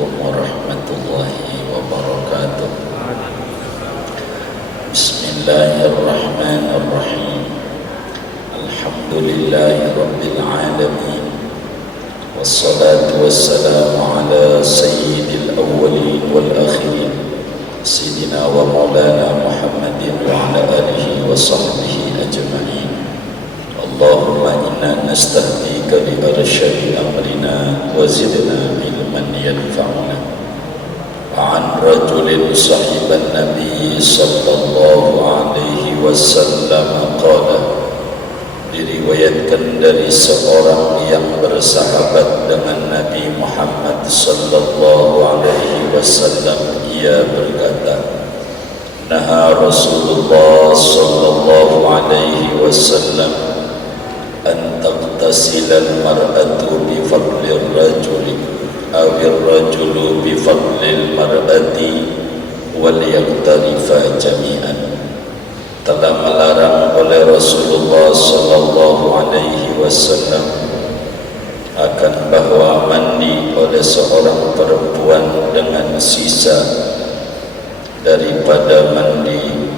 Assalamualaikum warahmatullahi wabarakatuh. Bismillahirrahmanirrahim. Alhamdulillahi rabbil alamin. Wassalatu wassalamu ala sayyidil awwalin wal akhirin, Sayyidina wa maulana Muhammadin wa ala alihi wa sahbihi ajma'in. Allahumma inna nastahdika li arsyadi amrina wa zidna ilman yanfa'una. An rajulin sahiban Nabi sallallahu alaihi wasallam qala, diriwayatkan dari seorang yang bersahabat dengan Nabi Muhammad sallallahu alaihi wasallam, ia berkata, naha Rasulullah sallallahu alaihi wasallam an taqtasila al-mar'atu bi fadli ar-rajuli aw ar-rajulu bi fadli al-mar'ati wal yaqtarifa jami'an. Telah melarang oleh Rasulullah sallallahu alaihi wasallam akan bahwa mandi oleh seorang perempuan dengan sisa daripada mandi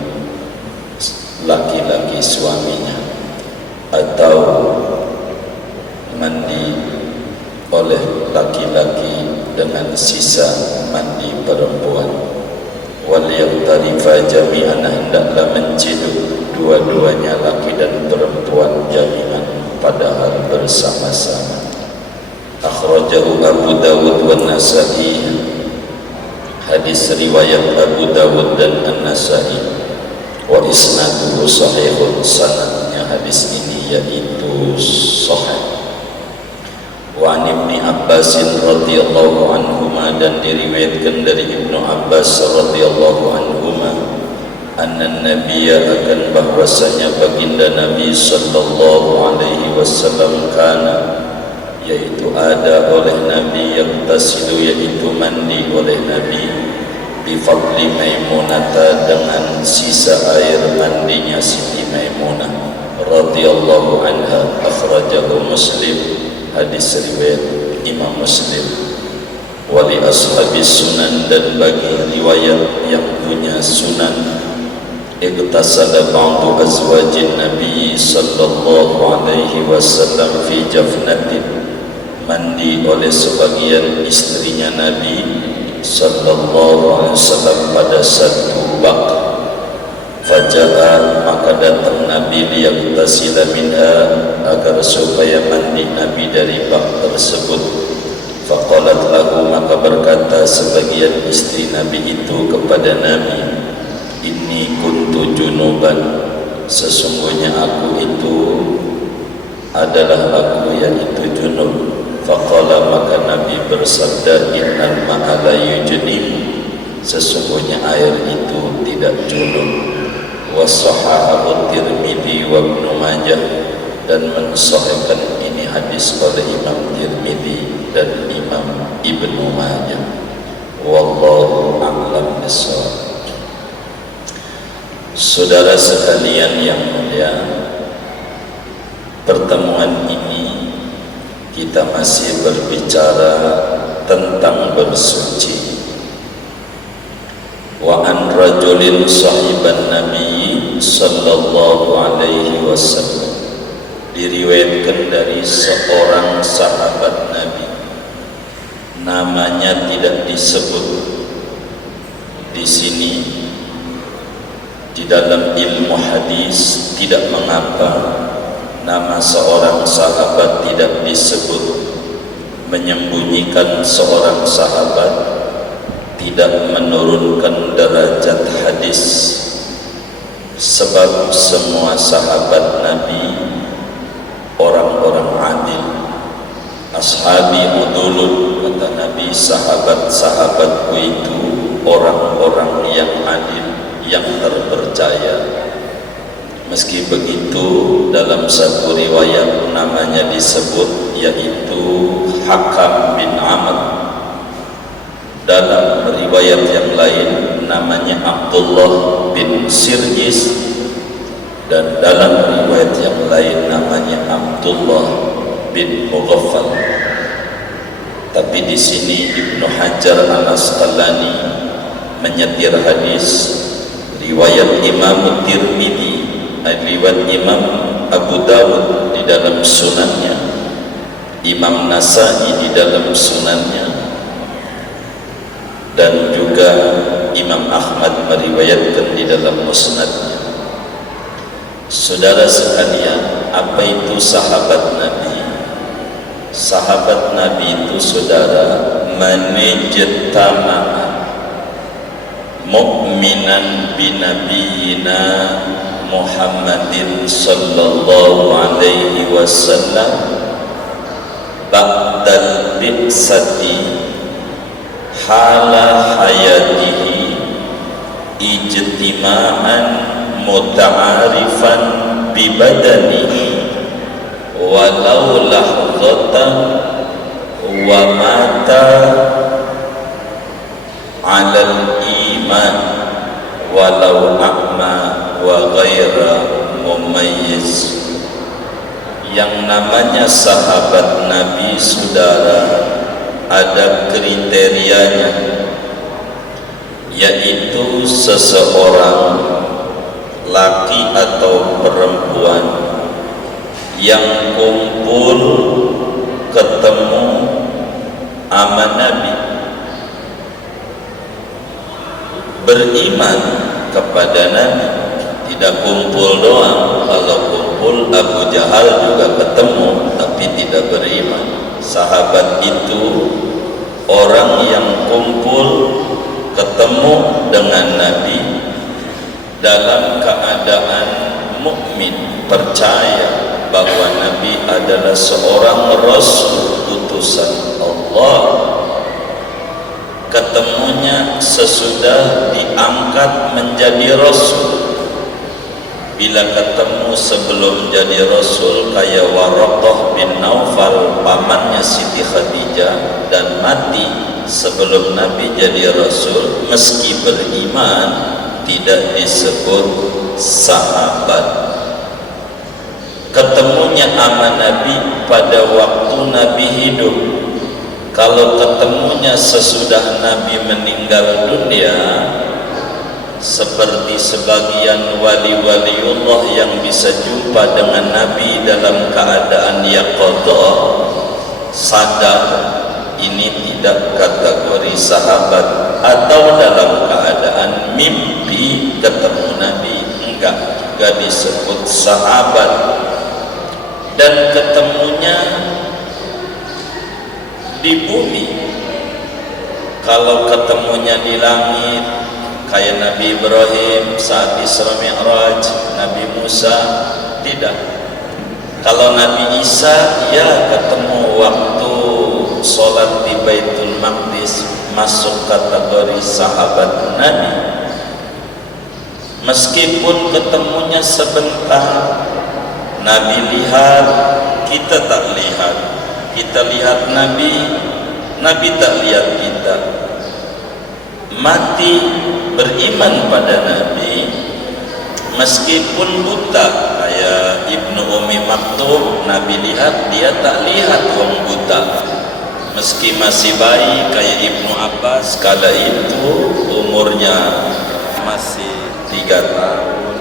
laki-laki suaminya, atau mandi oleh laki-laki dengan sisa mandi perempuan. Wal yaqtarifa jami'an, hendaklah menciduk dua-duanya, laki dan perempuan, jami'an, padahal bersama-sama. Akhrajahu Abu Dawud wa Nasa'i. Hadis riwayat Abu Dawud dan An-Nasa'i. Wa isnaduhu sahihun, sanadnya hadis ini yaitu sahih. Wa an Ibni Abbas radhiyallahu anhuma, dan diriwayatkan dari Ibnu Abbas radhiyallahu anhuma, anna nabiyya, akan bahwasanya baginda Nabi sallallahu alaihi wasallam, kana, yaitu ada oleh Nabi, yang tasilu, yaitu mandi oleh Nabi, bi fadli Maimunata, dengan sisa air mandinya Siti Maimunah radhiyallahu anha. Akhrajahu Muslim, hadis riwayat Imam Muslim. Wali ashabis sunan, dan bagi riwayat yang punya sunan, iktasala ba'du azwajin Nabi sallallahu alaihi wasallam fi jafnatin, mandi oleh sebagian istrinya Nabi sallallahu alaihi wasallam pada satu bak. Faja'a, maka datang Nabi liyaqtasila minha, agar supaya mandi Nabi dari bak tersebut. Faqalat lahu, maka berkata sebagian istri Nabi itu kepada Nabi, inni kuntu junuban, sesungguhnya aku itu adalah aku yaitu junub. Faqala, maka Nabi bersabda, innal ma'a la yujnib, sesungguhnya air itu tidak junub. Wassahahahu Tirmidzi wa Ibnu Majah, dan mensahihkan ini hadis oleh Imam Tirmidzi dan Imam Ibnu Majah. Wallahu a'lam bishawab. Saudara sekalian yang mulia, pertemuan ini kita masih berbicara tentang bersuci. Wa an rajulin sahiban Nabi sallallahu alaihi wasallam, diriwayatkan dari seorang sahabat Nabi, namanya tidak disebut di sini. Di dalam ilmu hadis tidak mengapa nama seorang sahabat tidak disebut, menyembunyikan seorang sahabat tidak menurunkan derajat hadis, sebab semua sahabat Nabi orang-orang adil. Ashabi udulun, kata Nabi, sahabat-sahabatku itu orang-orang yang adil, yang terpercaya. Meski begitu, dalam satu riwayat namanya disebut, yaitu Hakam bin Amr. Dalam riwayat yang lain namanya Abdullah bin Sirjis, dan dalam riwayat yang lain namanya Abdullah bin Mughaffal. Tapi di sini Ibnu Hajar Al-Asqalani menyetir hadis riwayat Imam Tirmidzi, riwayat Imam Abu Dawud di dalam sunannya, Imam Nasa'i di dalam sunannya, dan juga Imam Ahmad meriwayatkan di dalam musnadnya. Saudara sekalian, apa itu sahabat Nabi? Sahabat Nabi itu saudara manijtama'a mu'minan binabiyina Muhammadin sallallahu alaihi wasallam ba'dal bi'sati hala hayatihi ijtima'an muta'arifan bibadanihi walau lahzatan wa mata alal iman walau a'ma wa ghaira mumayyiz. Yang namanya sahabat Nabi saudara ada kriterianya, yaitu seseorang laki atau perempuan yang kumpul ketemu sama Nabi, beriman kepada Nabi. Tidak kumpul doang, kalau kumpul Abu Jahal juga ketemu tapi tidak beriman. Sahabat itu orang yang kumpul ketemu dengan Nabi dalam keadaan mukmin, percaya bahwa Nabi adalah seorang Rasul utusan Allah. Ketemunya sesudah diangkat menjadi Rasul. Bila ketemu sebelum jadi Rasul kayak Waraqah bin Naufal, pamannya Siti Khadijah, dan mati sebelum Nabi jadi Rasul, meski beriman tidak disebut sahabat. Ketemunya sama Nabi pada waktu Nabi hidup. Kalau ketemunya sesudah Nabi meninggal dunia, seperti sebagian wali-waliullah yang bisa jumpa dengan Nabi dalam keadaan yaqadha, sadar, ini tidak kategori sahabat. Atau dalam keadaan mimpi ketemu Nabi, enggak juga disebut sahabat. Dan ketemunya di bumi. Kalau ketemunya di langit kayak Nabi Ibrahim saat Isra Mi'raj, Nabi Musa, tidak. Kalau Nabi Isa, ya ketemu waktu sholat di Baitul Maqdis, masuk kategori sahabat Nabi. Meskipun ketemunya sebentar, Nabi lihat, kita tak lihat. Kita lihat Nabi, Nabi tak lihat kita. Mati beriman pada Nabi meskipun buta, kayak Ibnu Ummi Maktum, Nabi lihat, dia tak lihat orang buta. Meski masih bayi kayak Ibnu Abbas, kala itu umurnya masih 3 tahun,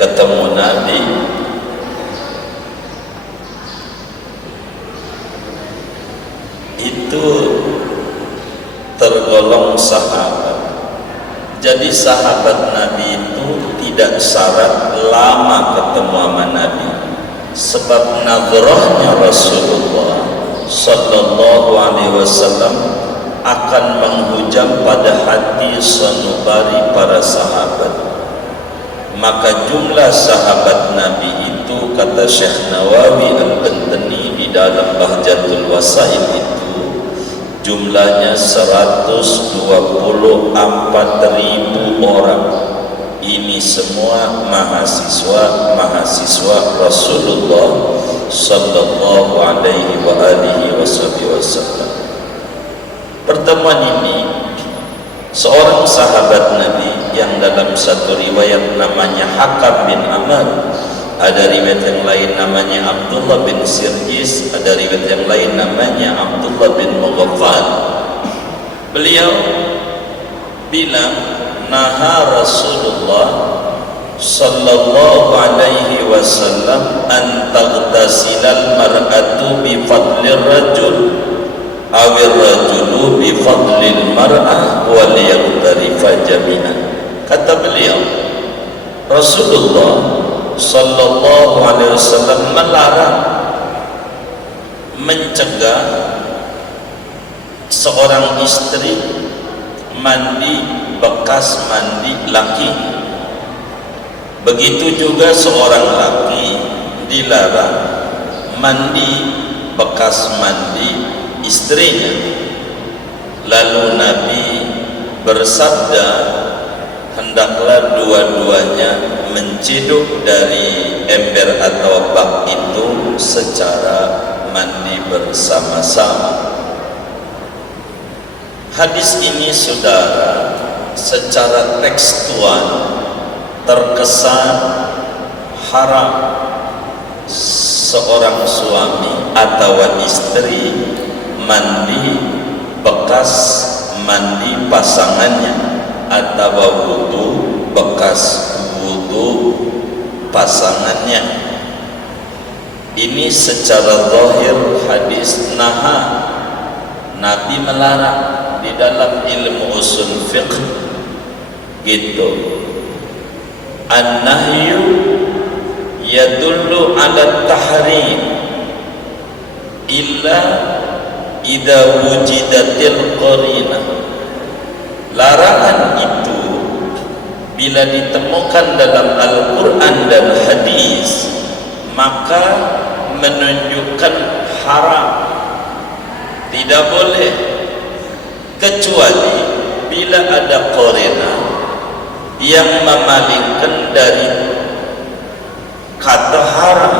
ketemu Nabi. Itu tergolong sahabat. Jadi sahabat Nabi itu tidak syarat lama ketemu sama Nabi, sebab nazarahnya Rasulullah sallallahu alaihi wasallam akan menghujam pada hati sanubari para sahabat. Maka jumlah sahabat Nabi itu, kata Syekh Nawawi Al-Bantani di dalam Bahjatul Wasail itu, jumlahnya 124.000 orang. Ini semua mahasiswa Rasulullah sallallahu alaihi wa alihi wasallam. Pertemuan ini seorang sahabat Nabi yang dalam satu riwayat namanya Hakam bin Amr ada riwayat yang lain namanya Abdullah bin Sirjis, ada riwayat yang lain namanya Abdullah bin Mughaffal. Beliau bilang, naha Rasulullah sallallahu alaihi wasallam an taghtasilal mar'atu bi fadlir rajul awir rajulu bi fadlil mar'ah wal yaghtarifa jami'an. Kata beliau, Rasulullah sallallahu alaihi wasallam melarang, mencegah seorang istri mandi bekas mandi laki. Begitu juga seorang laki dilarang mandi bekas mandi istrinya. Lalu Nabi bersabda, hendaklah dua-duanya menciduk dari ember atau bak itu secara mandi bersama-sama. Hadis ini saudara secara tekstual terkesan haram seorang suami atau istri mandi bekas mandi pasangannya atau wudu bekas wudu pasangannya. Ini secara zahir hadis naha, Nabi melarang di dalam ilmu usul fiqh gitu. An-nahyu yadullu ala tahrim illa idza wujidatil qarinah. Larangan itu bila ditemukan dalam Al-Quran dan hadis maka menunjukkan haram, tidak boleh, kecuali bila ada qarinah yang memalingkan dari kata haram.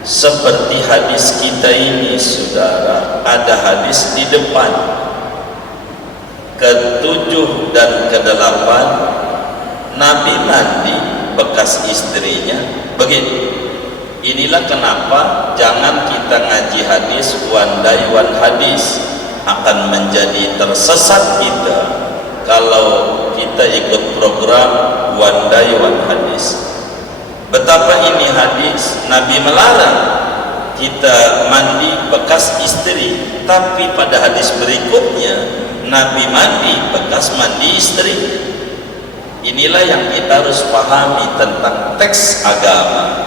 Seperti hadis kita ini saudara, ada hadis di depan ke-7 dan ke-8 Nabi mandi bekas istrinya begitu. Inilah kenapa jangan kita ngaji hadis one day one hadis, akan menjadi tersesat kita kalau kita ikut program one day one hadis. Betapa ini hadis Nabi melarang kita mandi bekas istri, tapi pada hadis berikutnya Nabi mandi bekas mandi istri. Inilah yang kita harus pahami tentang teks agama.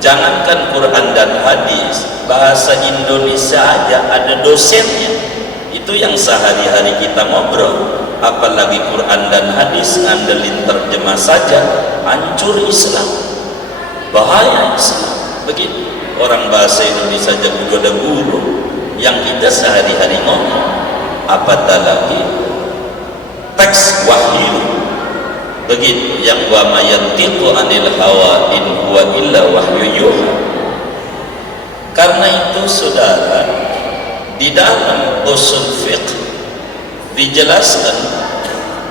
Jangankan Quran dan hadis, bahasa Indonesia aja ada dosennya. Itu yang sehari-hari kita ngobrol. Apalagi Quran dan hadis ngandelin terjemah saja, hancur Islam, bahaya Islam. Begitu orang bahasa Indonesia saja udah ada guru yang kita sehari-hari ngomong, apatah lagi teks wahyu. Begitu yang wa mayantiqu anil hawa in huwa illa wahyu yuha. Karena itu saudara, di dalam usul fiqh dijelaskan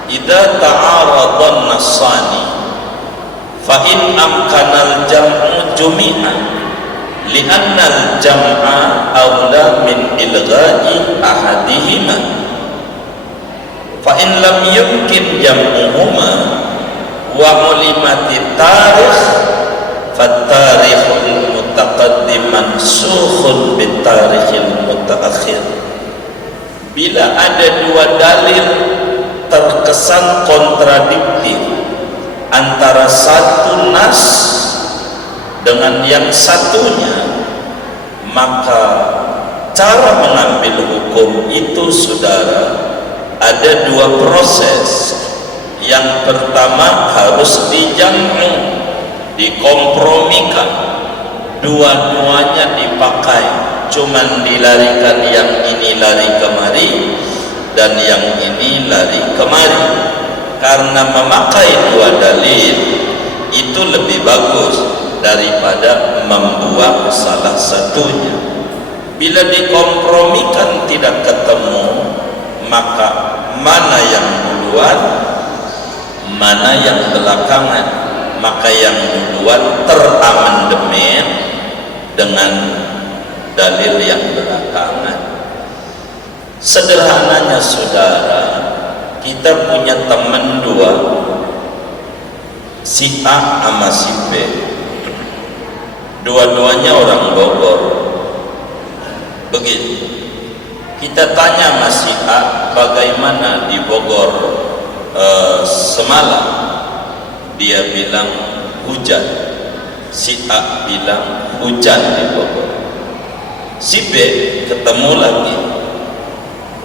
idza ta'aradan nassani fa in amkanal jam'u jumi'a li'anna al-jam'a awla min ilgha'i ahadihima fa in lam yumkin jam'uhuma wa ulimati tarikh fattarikhul mutaqaddim mansukhun bitarikhil mutaakhir. Bila ada dua dalil terkesan kontradiktif antara satu nas dengan yang satunya, maka cara mengambil hukum itu saudara ada dua proses. Yang pertama harus dijam'u, dikompromikan, dua-duanya dipakai, cuman dilarikan yang ini lari kemari dan yang ini lari kemari. Karena memakai dua dalil itu lebih bagus daripada membuang salah satunya. Bila dikompromikan tidak ketemu, maka mana yang duluan, mana yang belakangan, maka yang duluan teramandemen dengan dalil yang belakangan. Sederhananya saudara, kita punya teman dua, si A sama si B, dua-duanya orang Bogor. Begitu kita tanya sama si A, bagaimana di Bogor semalam? Dia bilang hujan. Si A bilang hujan di Bogor. Si B ketemu lagi,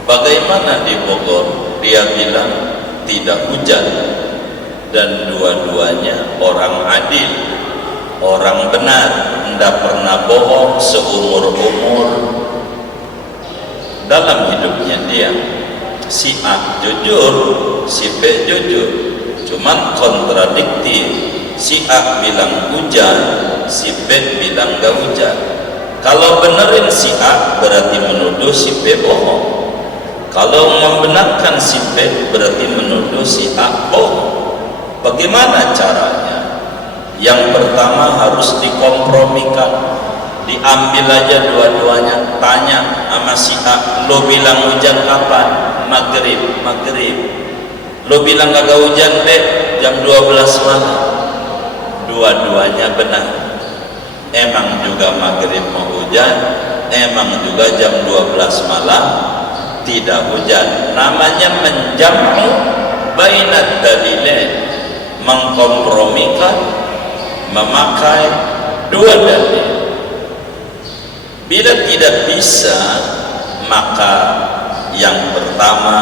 bagaimana di Bogor? Dia bilang tidak hujan. Dan dua-duanya orang adil, orang benar, tidak pernah bohong seumur-umur dalam hidupnya dia. Si A jujur, si B jujur, cuman kontradiktif. Si A bilang hujan, si B bilang gak hujan. Kalau benerin si A berarti menuduh si B bohong. Kalau membenarkan si B berarti menuduh si A bohong. Bagaimana caranya? Yang pertama harus dikompromikan, diambil aja dua-duanya. Tanya sama si A, lo bilang hujan kapan? Maghrib. Lo bilang kagak hujan deh jam 12 malam. Dua-duanya benar. Emang juga maghrib mau hujan, emang juga jam 12 malam tidak hujan. Namanya menjamu bainad dalilain, mengkompromikan, memakai dua dalil. Bila tidak bisa, maka yang pertama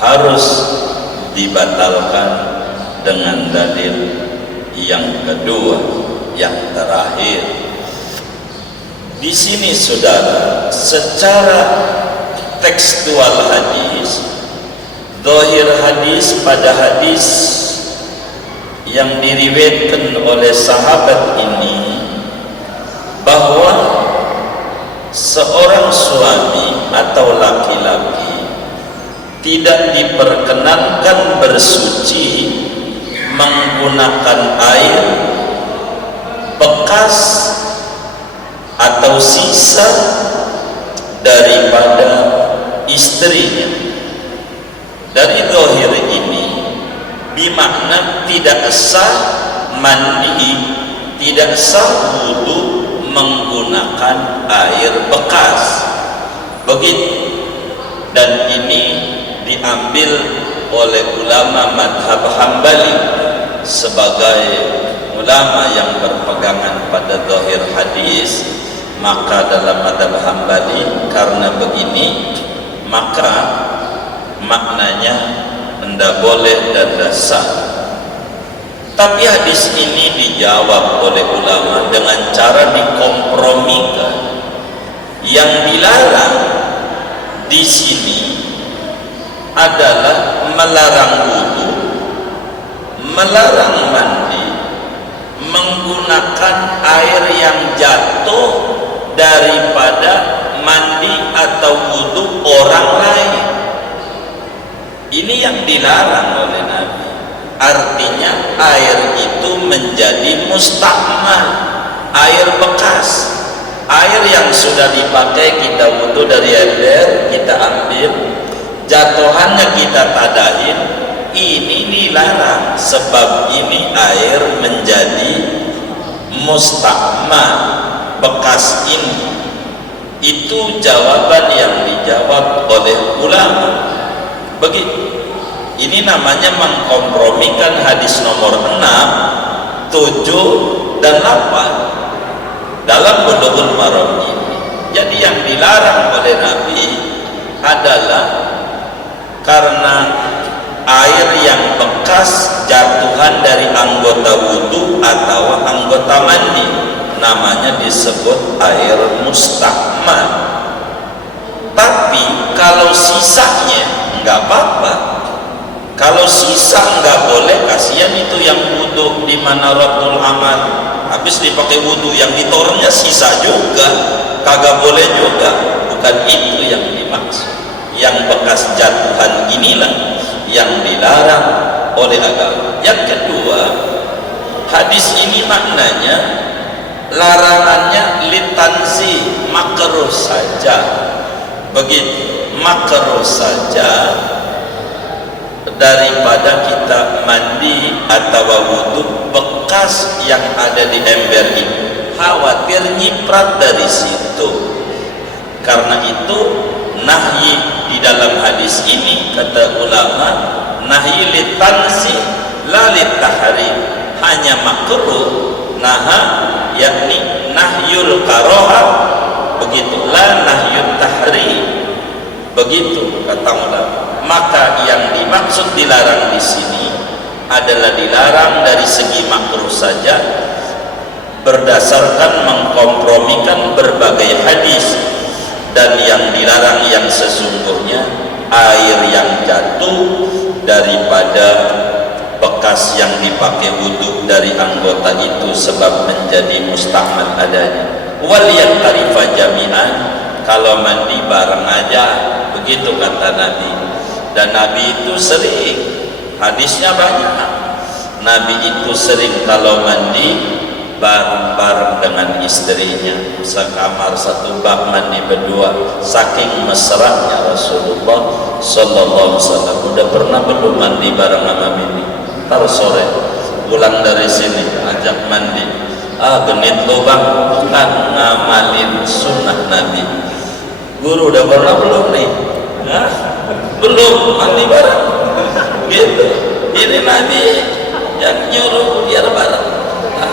harus dibatalkan dengan dalil yang kedua, yang terakhir. Di sini saudara, secara tekstual hadis, zahir hadis pada hadis yang diriwayatkan oleh sahabat ini, bahwa seorang suami atau laki-laki tidak diperkenankan bersuci menggunakan air bekas atau sisa daripada istrinya. Dari zahir ini bermakna tidak sah mandi, tidak sah wudu menggunakan air bekas. Begitu. Dan ini diambil oleh ulama madhab Hambali sebagai ulama yang berpegangan pada zahir hadis. Maka dalam madhab Hambali, karena begini, maka maknanya tidak boleh dan dasar. Tapi hadis ini dijawab oleh ulama dengan cara dikompromikan. Yang dilarang di sini adalah melarang wudu, melarang mandi, menggunakan air yang jatuh daripada mandi atau wudu orang lain. Ini yang dilarang oleh Nabi. Artinya air itu menjadi mustakmal, air bekas, air yang sudah dipakai kita wudu dari ember, kita ambil, jatuhannya kita tadahin. Ini dilarang sebab ini air menjadi mustakmal, bekas ini. Itu jawaban yang dijawab oleh ulama. Begitu. Ini namanya mengkompromikan hadis nomor 6, 7 dan 8 dalam Bulughul Maram ini. Jadi yang dilarang oleh Nabi adalah karena air yang bekas jatuhan dari anggota wudu atau anggota mandi, namanya disebut air mustakmal. Tapi kalau sisanya nggak apa-apa. Kalau sisa nggak boleh, kasihan itu yang wudu di mana Rabbul Amal habis dipakai wudu, yang ditornya sisa juga, kagak boleh juga. Bukan itu yang dimaksud. Yang bekas jatuhan inilah yang dilarang oleh agama. Yang kedua, Hadis ini maknanya larangannya litanzi, makruh saja. Begitu, makruh saja daripada kita mandi atau wudu bekas yang ada di ember itu, khawatir nyiprat dari situ. Karena itu nahyi di dalam hadis ini, kata ulama, nahyi litanzi la litahrim, hanya makruh, naha yakni nahyul karohah, begitu, la nahyul tahrim, begitu kata ulama. Maka yang dimaksud dilarang di sini adalah dilarang dari segi makruh saja berdasarkan mengkompromikan berbagai hadis, dan yang dilarang yang sesungguhnya air yang jatuh daripada bekas yang dipakai wudhu dari anggota itu sebab menjadi mustahmal adanya. Wal yaktarifa jami'an, kalau mandi bareng aja, begitu kata Nabi. Dan Nabi itu sering, hadisnya banyak, Nabi itu sering kalau mandi bareng-bareng dengan istrinya, sekamar satu bak, mandi berdua, saking mesranya Rasulullah sallallahu alaihi wasallam. Udah pernah belum mandi bareng sama bini? Ntar sore pulang dari sini ajak mandi, genit lo bang, bukan ngamalin sunnah Nabi. Guru udah pernah belum nih? Hah? Belum mandi bareng gitu. Ini Nabi yang nyuruh biar bareng.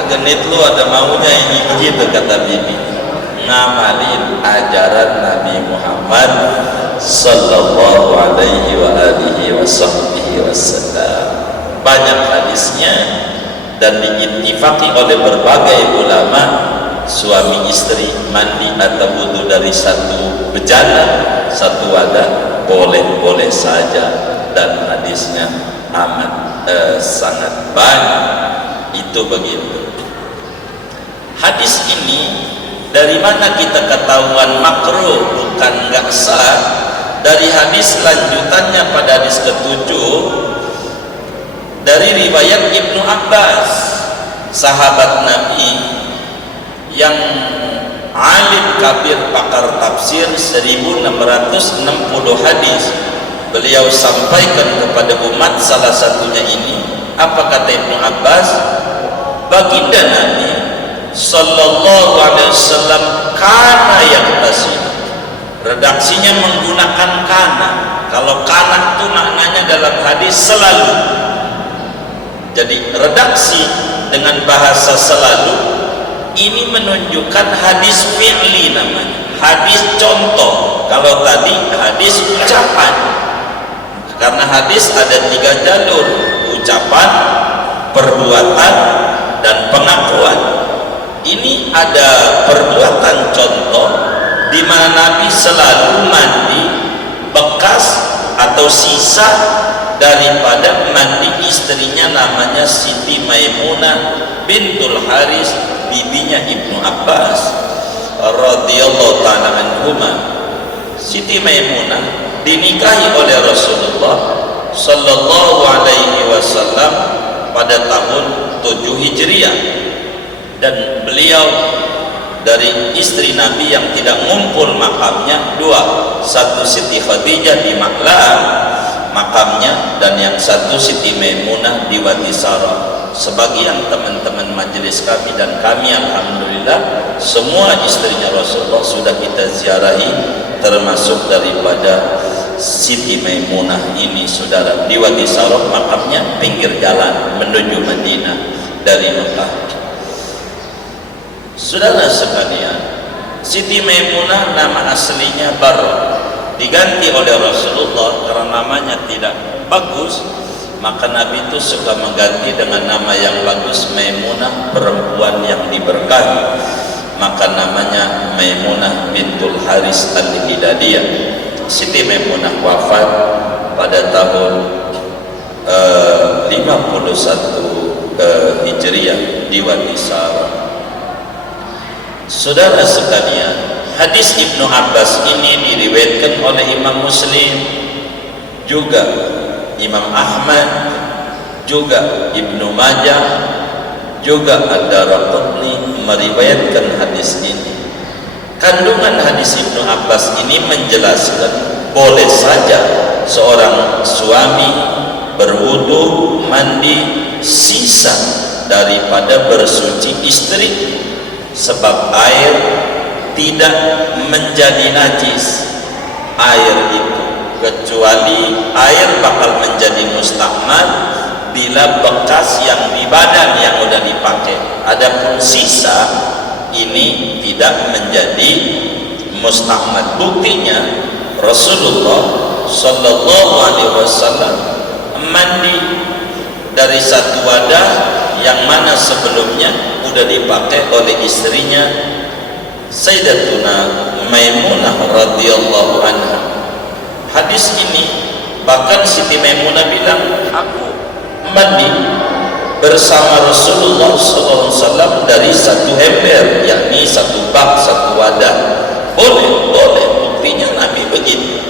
Genit lu ada maunya ini, begitu kata bibi. Ngamalin ajaran Nabi Muhammad sallallahu alaihi wa alihi wasallam. Banyak hadisnya dan diittifaqi oleh berbagai ulama, suami istri mandi atau wudu dari satu bejana, satu wadah, boleh-boleh saja, dan hadisnya amat sangat banyak. Itu begitu. Hadis ini dari mana kita ketahuan makruh bukan nggak sah? Dari hadis lanjutannya pada hadis ketujuh, dari riwayat Ibnu Abbas, sahabat Nabi yang alim kabir, pakar tafsir, 1660 hadis. Beliau sampaikan kepada umat, salah satunya ini, apa kata Ibnu Abbas? Baginda Nabi sallallahu alaihi wasallam kana yaktasi, redaksinya menggunakan kana. Kalau kana itu maknanya dalam hadis selalu. Jadi redaksi dengan bahasa selalu ini menunjukkan hadis fi'li namanya, hadis contoh. Kalau tadi hadis ucapan, karena hadis ada 3 jalur, ucapan, perbuatan, dan pengakuan. Ini ada perbuatan contoh di mana Nabi selalu mandi bekas atau sisa daripada mandi istrinya, namanya Siti Maimunah bintul Haris, bibinya Ibnu Abbas radhiyallahu ta'ala anhuma. Siti Maimunah dinikahi oleh Rasulullah sallallahu alaihi wasallam pada tahun 7 Hijriah, dan beliau dari istri Nabi yang tidak ngumpul makamnya 2, satu Siti Khadijah di Maklah makamnya, dan yang satu Siti Maimunah di Wadi Sara. Sebagian teman-teman majelis kami dan kami alhamdulillah semua istrinya Rasulullah sudah kita ziarahi, termasuk daripada Siti Maimunah ini, saudara, di Wadi Sara makamnya, pinggir jalan menuju Madinah dari Mekah. Saudara sekalian, Siti Maimunah nama aslinya Barrah, diganti oleh Rasulullah karena namanya tidak bagus, maka Nabi itu suka mengganti dengan nama yang bagus, Maimunah, perempuan yang diberkahi. Maka namanya Maimunah bintul Haris al-Hidadiyah. Siti Maimunah wafat pada tahun 51 Hijriah di Wadi Sara. Saudara sekalian, hadis Ibnu Abbas ini diriwayatkan oleh Imam Muslim, juga Imam Ahmad, juga Ibnu Majah, juga Ad-Daraqutni meriwayatkan hadis ini. Kandungan hadis Ibnu Abbas ini menjelaskan boleh saja seorang suami berwudu mandi sisa daripada bersuci istri, sebab air tidak menjadi najis air itu, kecuali air bakal menjadi mustakmal bila bekas yang di badan yang udah dipakai. Adapun sisa ini tidak menjadi mustakmal. Buktinya Rasulullah Sallallahu Alaihi Wasallam mandi dari satu wadah yang mana sebelumnya udah dipakai oleh istrinya Sayyidatuna Maimunah radhiyallahu anha. Hadis ini bahkan Siti Maimunah bilang, aku mandi bersama Rasulullah SAW dari satu ember, yakni satu bak, satu wadah. Boleh, buktinya Nabi begitu.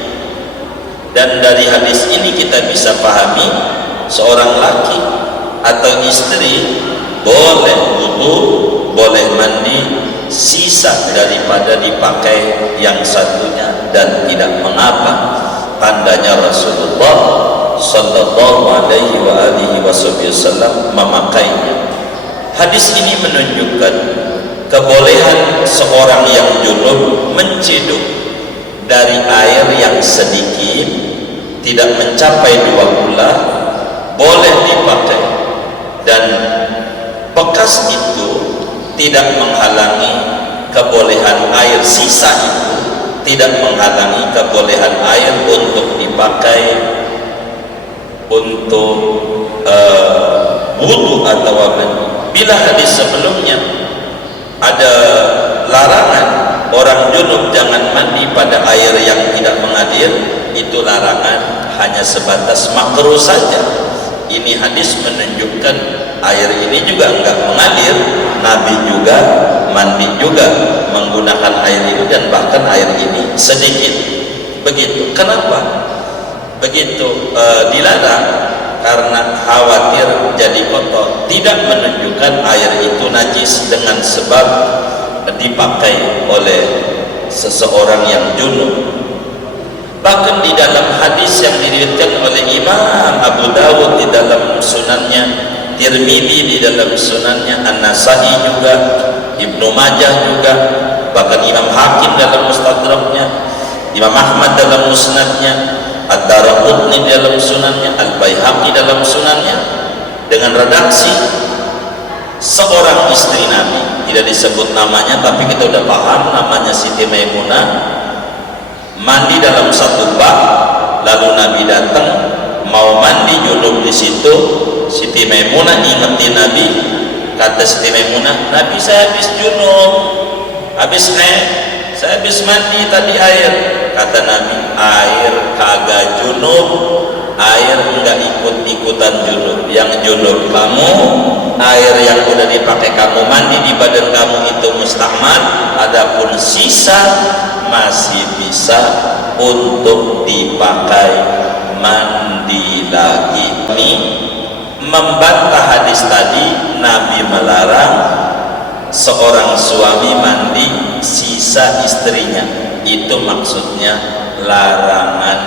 Dan dari hadis ini kita bisa pahami seorang laki atau istri boleh wudu, boleh mandi sisa daripada dipakai yang satunya dan tidak mengapa. Tandanya Rasulullah Sallallahu Alaihi Wasallam memakainya. Hadis ini menunjukkan kebolehan seorang yang junub menciduk dari air yang sedikit, tidak mencapai 2 gula, boleh dipakai, dan bekas itu tidak menghalangi kebolehan air sisa itu, tidak menghalangi kebolehan air untuk dipakai untuk wudu atau mandi. Bila hadis sebelumnya ada larangan orang junub jangan mandi pada air yang tidak mengalir, itu larangan hanya sebatas makruh saja. Ini hadis menunjukkan air ini juga enggak mengalir, Nabi juga mandi juga menggunakan air itu, dan bahkan air ini sedikit. Begitu. Kenapa begitu dilarang? Karena khawatir jadi kotor, tidak menunjukkan air itu najis dengan sebab dipakai oleh seseorang yang junub. Bahkan di dalam hadis yang diriwayatkan oleh Imam Abu Dawud di dalam sunannya, Tirmidzi di dalam sunannya, An-Nasai juga, Ibnu Majah juga, bahkan Imam Hakim dalam Mustadraknya, Imam Ahmad dalam Musnadnya, Ad-Daraqutni dalam sunannya, Al-Baihaqi dalam sunannya, dengan redaksi seorang istri Nabi, tidak disebut namanya tapi kita udah paham namanya Siti Maimunah, mandi dalam satu bak, lalu Nabi datang mau mandi junub di situ. Siti Maimunah ingetin Nabi, kata Siti Maimunah, Nabi saya habis junub, saya habis mandi tadi air. Kata Nabi, air kagak junub, air enggak ikut-ikutan junub. Yang junub kamu, air yang udah dipakai kamu mandi di badan kamu itu mustakmal, adapun sisa masih bisa untuk dipakai mandi lagi. Ini membantah hadis tadi, Nabi melarang seorang suami mandi sisa istrinya. Itu maksudnya larangan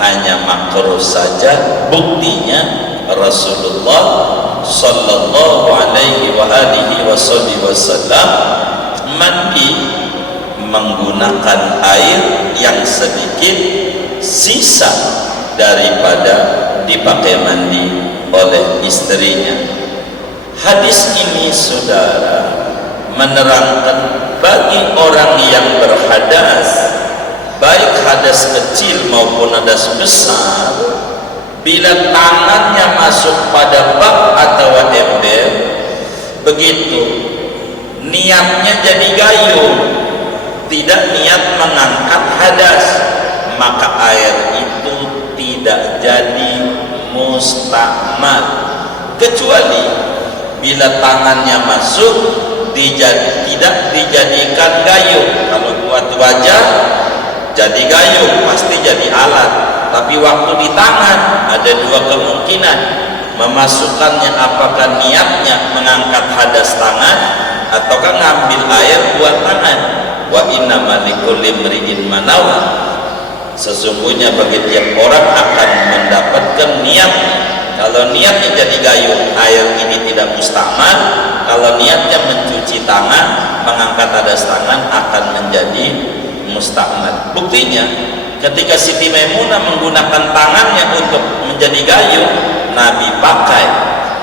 hanya makruh saja. Buktinya Rasulullah Sallallahu Alaihi Wasallam mandi menggunakan air yang sedikit sisa daripada dipakai mandi oleh istrinya. Hadis ini saudara menerangkan bagi orang yang berhadas, baik hadas kecil maupun hadas besar, bila tangannya masuk pada bak atau ember, begitu niatnya jadi gayung, tidak niat mengangkat hadas, maka air itu tidak jadi mustakmal, kecuali bila tangannya masuk tidak dijadikan gayung. Kalau buat wajah jadi gayung pasti jadi alat, tapi waktu di tangan ada 2 kemungkinan, memasukkannya, apakah niatnya mengangkat hadas tangan ataukah ngambil air buat tangan. Wa innamal likulli imri'in ma nawa, sesungguhnya bagi tiap orang akan mendapatkan niatnya. Kalau niatnya jadi gayung, air ini tidak mustakmal. Kalau niatnya mencuci tangan, mengangkat hadas tangan, akan menjadi mustakmal. Buktinya ketika Siti Maimunah menggunakan tangannya untuk menjadi gayung, Nabi pakai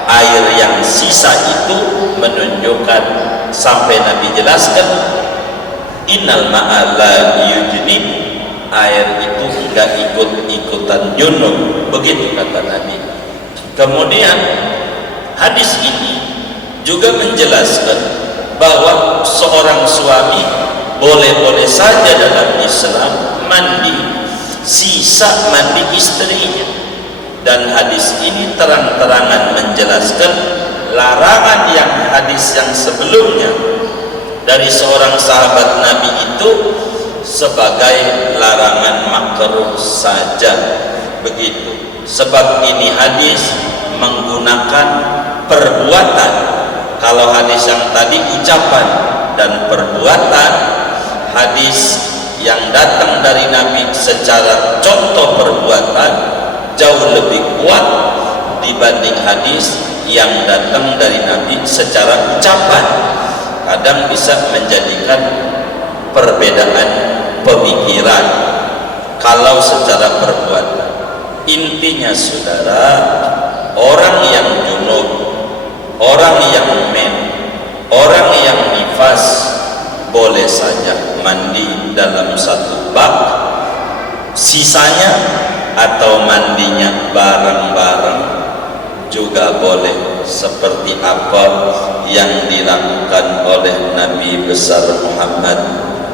air yang sisa itu, menunjukkan sampai Nabi jelaskan innal ma'a la yujnib, air itu enggak ikut-ikutan junub, begitu kata Nabi. Kemudian hadis ini juga menjelaskan bahwa seorang suami boleh-boleh saja dalam Islam mandi sisa mandi istrinya, dan hadis ini terang-terangan menjelaskan larangan yang hadis yang sebelumnya dari seorang sahabat Nabi itu sebagai larangan makruh saja, begitu. Sebab ini hadis menggunakan perbuatan. Kalau hadis yang tadi ucapan dan perbuatan, hadis yang datang dari Nabi secara contoh perbuatan jauh lebih kuat dibanding hadis yang datang dari Nabi secara ucapan. Kadang bisa menjadikan perbedaan pemikiran kalau secara perbuatan. Intinya saudara, orang yang junub, orang yang men, orang yang nifas boleh saja mandi dalam satu bak, sisanya atau mandinya bareng-bareng juga boleh, seperti apa yang dilakukan oleh Nabi besar Muhammad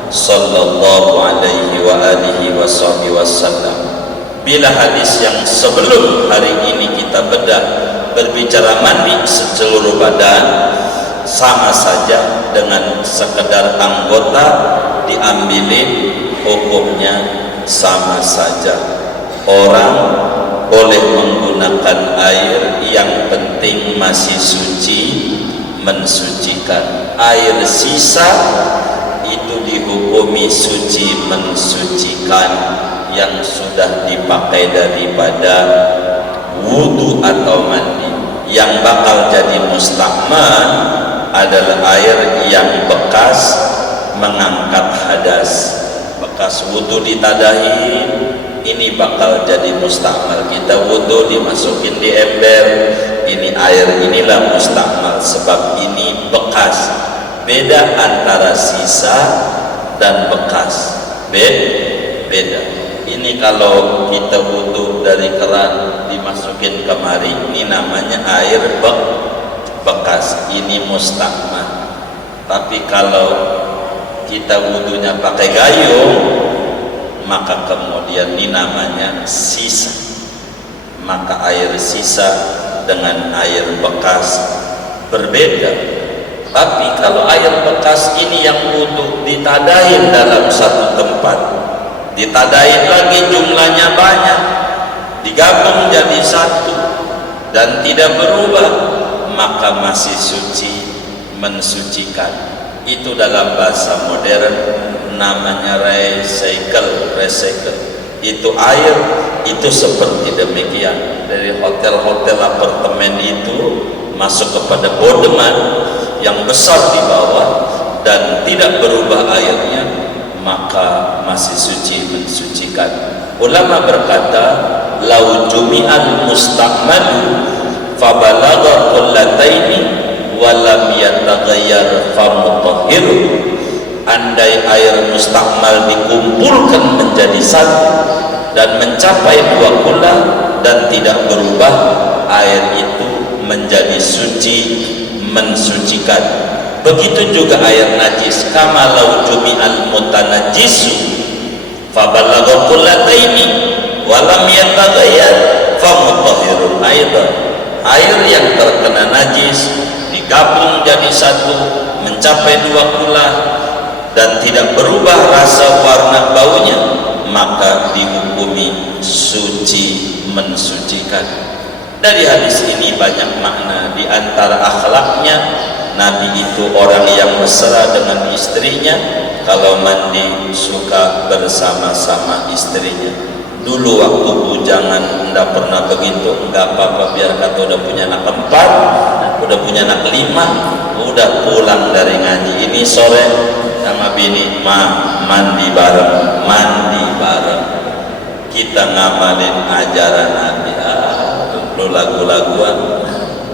sallallahu alaihi wa alihi wasallam. Bila hadis yang sebelum hari ini kita bedah berbicara mandi seluruh badan, sama saja dengan sekedar anggota diambilin, hukumnya sama saja. Orang boleh menggunakan air, yang penting masih suci, mensucikan. Air sisa itu dihukumi suci, mensucikan, yang sudah dipakai daripada wudu atau mandi. Yang bakal jadi mustakmal adalah air yang bekas mengangkat hadas, bekas wudu ditadahin, ini bakal jadi mustakmal. Kita wudu dimasukin di ember, ini air, inilah mustakmal, sebab ini bekas. Beda antara sisa dan bekas, beda. Ini kalau kita wudu dari keran dimasukin kemari, ini namanya air bekas, ini mustakmal. Tapi kalau kita wudunya pakai gayung, maka kemudian ini namanya sisa. Maka air sisa dengan air bekas berbeda. Tapi kalau air bekas ini yang wudu ditadain dalam satu tempat, ditadain lagi jumlahnya banyak, digabung jadi satu dan tidak berubah, maka masih suci, mensucikan. Itu dalam bahasa modern namanya recycle. Itu air itu seperti demikian. Dari hotel-hotel apartemen itu masuk kepada bodeman yang besar di bawah dan tidak berubah airnya, maka masih suci, mensucikan. Ulama berkata, lau jumi'al mustakmalu fabalagha qullataini walam yataghayyar famutahhiru. Andai air mustakmal dikumpulkan menjadi satu dan mencapai 2 kula dan tidak berubah, air itu menjadi suci, mensucikan. Begitu juga air najis, kama lau jumi'al mutanajjisu fabalagha qullataini walam yataghayyar famutahhirun aidan. Air yang terkena najis digabung jadi satu, mencapai 2 kula dan tidak berubah rasa warna baunya, maka dihukumi suci, mensucikan. Dari hadis ini banyak makna. Di antara akhlaknya, Nabi itu orang yang mesra dengan istrinya. Kalau mandi suka bersama-sama istrinya. Dulu waktu bujangan enggak pernah begitu. Enggak apa-apa, biar kata udah punya anak 4, udah punya anak 5, udah pulang dari ngaji ini sore sama bini, mandi bareng, kita ngamalin ajaran Nabi. Lu lagu-laguan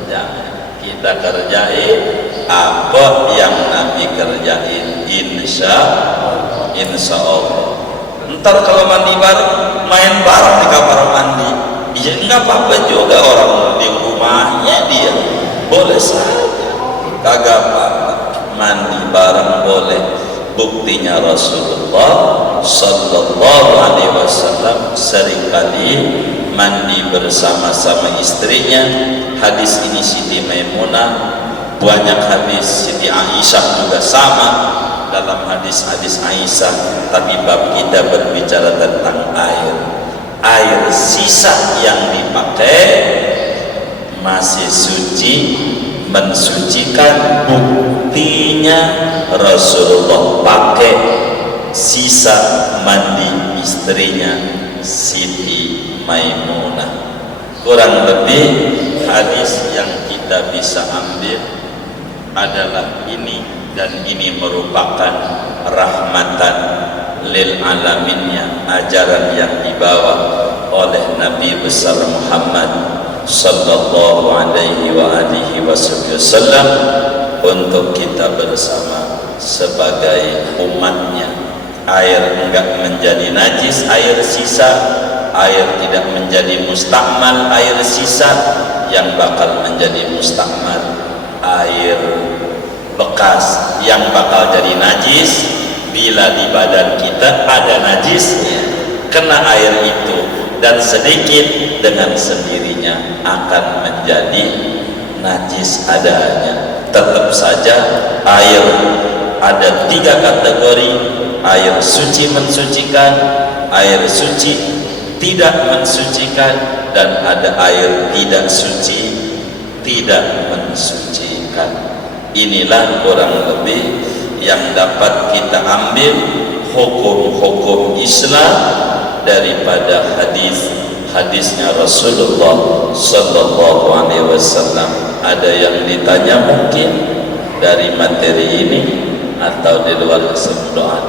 jangan, kita kerjain apa yang Nabi kerjain, insya Allah. Ntar kalau mandi bareng, main bareng di kamar mandi, ya nggak apa-apa juga, orang di rumahnya dia boleh saja, kagak apa-apa, mandi bareng boleh. Buktinya Rasulullah sallallahu alaihi wasallam seringkali mandi bersama-sama istrinya. Hadis ini Siti Maimunah, banyak hadis Siti Aisyah juga sama dalam hadis-hadis Aisyah. Tapi bab kita berbicara tentang air sisa yang dipakai masih suci, mensucikan. Buktinya Rasulullah pakai sisa mandi istrinya Siti Maimunah. Kurang lebih hadis yang kita bisa ambil adalah ini, dan ini merupakan rahmatan lil alaminnya, ajaran yang dibawa oleh Nabi besar Muhammad sallallahu alaihi wa alihi wasallam untuk kita bersama sebagai umatnya. Air enggak menjadi najis, air sisa, air tidak menjadi mustakmal, air sisa. Yang bakal menjadi mustakmal air bekas, yang bakal jadi najis bila di badan kita ada najisnya, kena air itu dan sedikit dengan sendirinya akan menjadi najis adanya. Tetap saja air ada 3 kategori: air suci mensucikan, air suci tidak mensucikan, dan ada air tidak suci tidak mensucikan. Inilah kurang lebih yang dapat kita ambil hukum-hukum Islam daripada hadisnya Rasulullah sallallahu alaihi wasallam. Ada yang ditanya mungkin dari materi ini atau di luar, sebelum doa